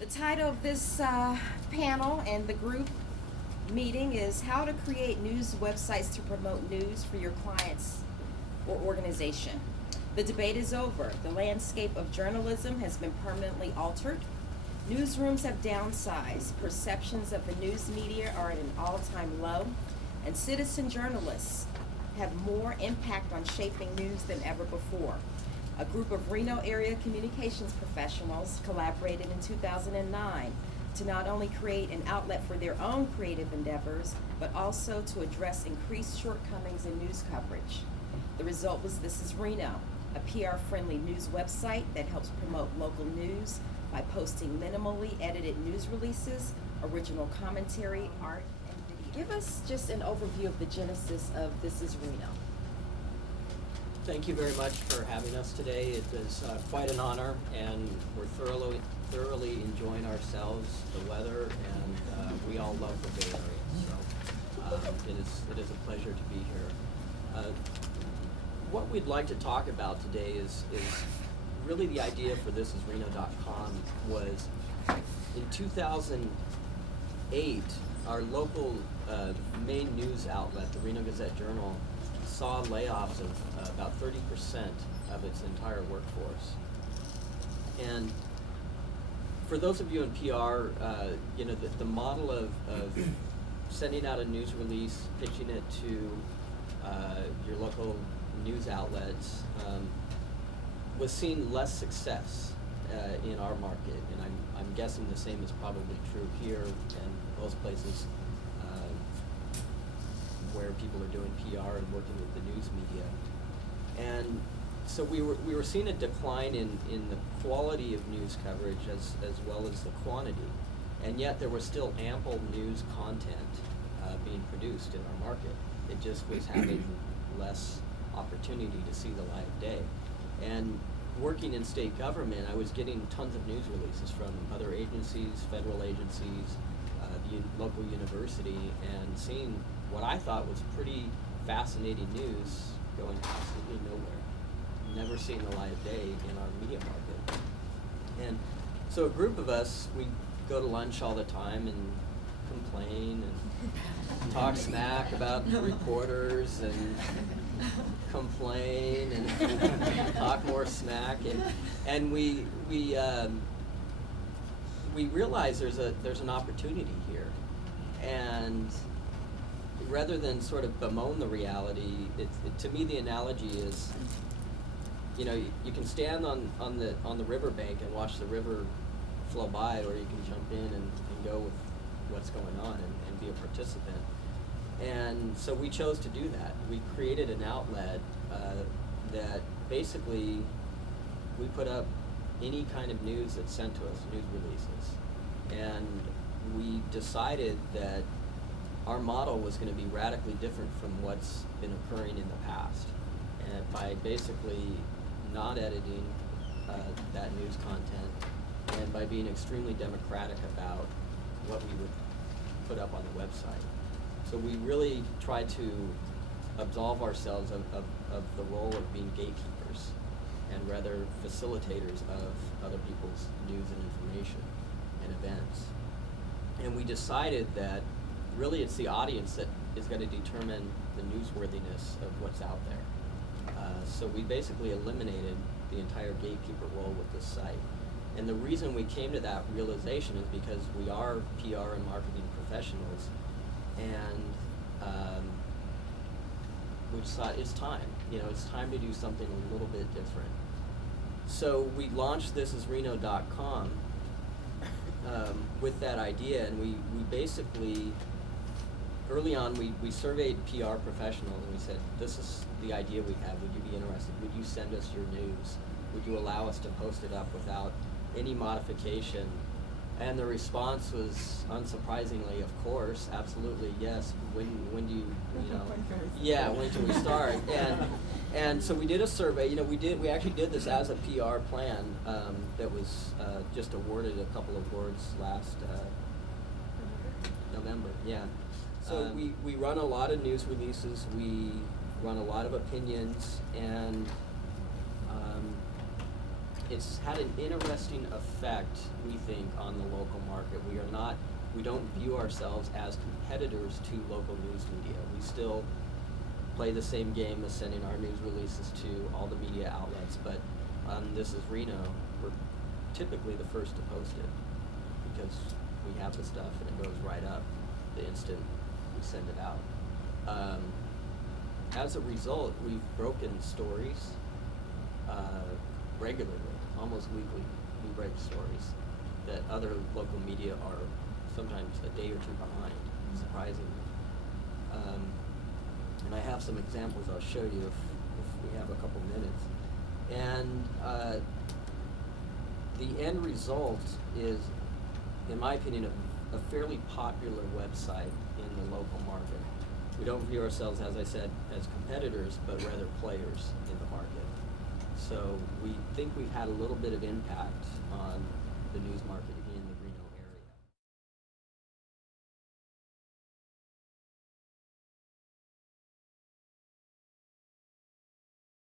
The title of this panel and the group meeting is How to Create News Websites to Promote News for Your Clients or Organization. The debate is over. The landscape of journalism has been permanently altered. Newsrooms have downsized. Perceptions of the news media are at an all-time low. And citizen journalists have more impact on shaping news than ever before. A group of Reno area communications professionals collaborated in 2009 to not only create an outlet for their own creative endeavors, but also to address increased shortcomings in news coverage. The result was Is Reno, a PR-friendly news website that helps promote local news by posting minimally edited news releases, original commentary, art, and video. Give us just an overview of the genesis of Is Reno. Thank you very much for having us today. It is quite an honor, and we're thoroughly enjoying ourselves, the weather, and we all love the Bay Area. So it is a pleasure to be here. What we'd like to talk about today is really the idea for thisisreno.com was in 2008, our local main news outlet, the Reno Gazette-Journal, saw layoffs of about 30% of its entire workforce. And for those of you in PR, the model of sending out a news release, pitching it to your local news outlets was seeing less success in our market, and I'm guessing the same is probably true here and most places where people are doing PR and working with the news media. And so we were seeing a decline in the quality of news coverage as well as the quantity, and yet there was still ample news content being produced in our market. It just was having less opportunity to see the light of day. And working in state government, I was getting tons of news releases from other agencies, federal agencies, the local university, and seeing what I thought was pretty fascinating news going absolutely nowhere, never seeing the light of day in our media market. And so a group of us, we go to lunch all the time and complain and talk smack about reporters and complain and talk more smack, and we realize there's an opportunity here, and rather than sort of bemoan the reality, to me the analogy is, you can stand on the riverbank and watch the river flow by, or you can jump in and go with what's going on and be a participant. And so we chose to do that. We created an outlet that basically we put up any kind of news that's sent to us, news releases. And we decided that our model was going to be radically different from what's been occurring in the past. And by basically not editing that news content, and by being extremely democratic about what we would put up on the website. So we really try to absolve ourselves of the role of being gatekeepers, and rather facilitators of other people's news and information and events. And we decided that really it's the audience that is going to determine the newsworthiness of what's out there. So we basically eliminated the entire gatekeeper role with this site. And the reason we came to that realization is because we are PR and marketing professionals, and we just thought it's time. It's time to do something a little bit different. So we launched thisisreno.com with that idea, and we basically, early on, we surveyed PR professionals, and we said, this is the idea we have. Would you be interested? Would you send us your news? Would you allow us to post it up without any modification? And the response was, unsurprisingly, of course, absolutely, yes. When do you yeah, when do we start? And so we did a survey. We actually did this as a PR plan that was just awarded a couple of awards last November. Yeah. So we run a lot of news releases. We run a lot of opinions, and it's had an interesting effect, we think, on the local market. We don't view ourselves as competitors to local news media. We still play the same game of sending our news releases to all the media outlets, but This Is Reno, we're typically the first to post it because we have the stuff and it goes right up the instant we send it out. As a result, we've broken stories regularly, almost weekly. We break stories that other local media are sometimes a day or two behind, surprisingly. And I have some examples I'll show you if we have a couple minutes. And the end result is, in my opinion, a fairly popular website in the local market. We don't view ourselves, as I said, as competitors, but rather players in the market. So we think we've had a little bit of impact on the news market